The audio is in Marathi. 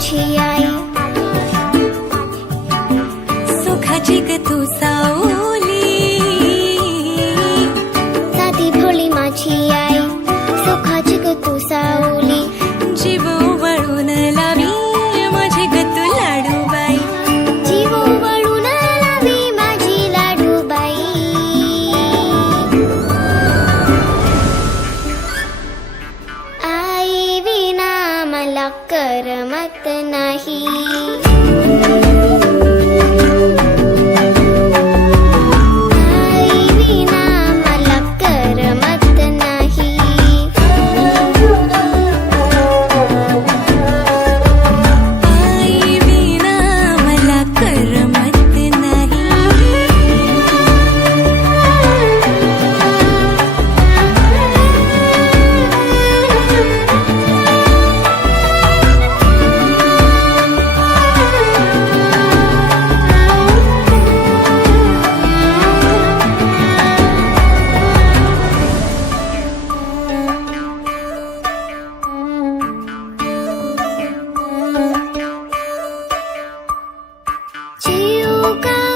माझी आई. सुखाची ग तू सावली, साधी भोळी माझी आई. सुखाची ग तू सावली. जीव वळून लावी माझी ग तू लाडूबाई. जीव वळून लावी माझी लाडूबाई. आई विना मला करमत नाही. आई विना मला करमत नाही. आई विना मला करमत नाही. जीव का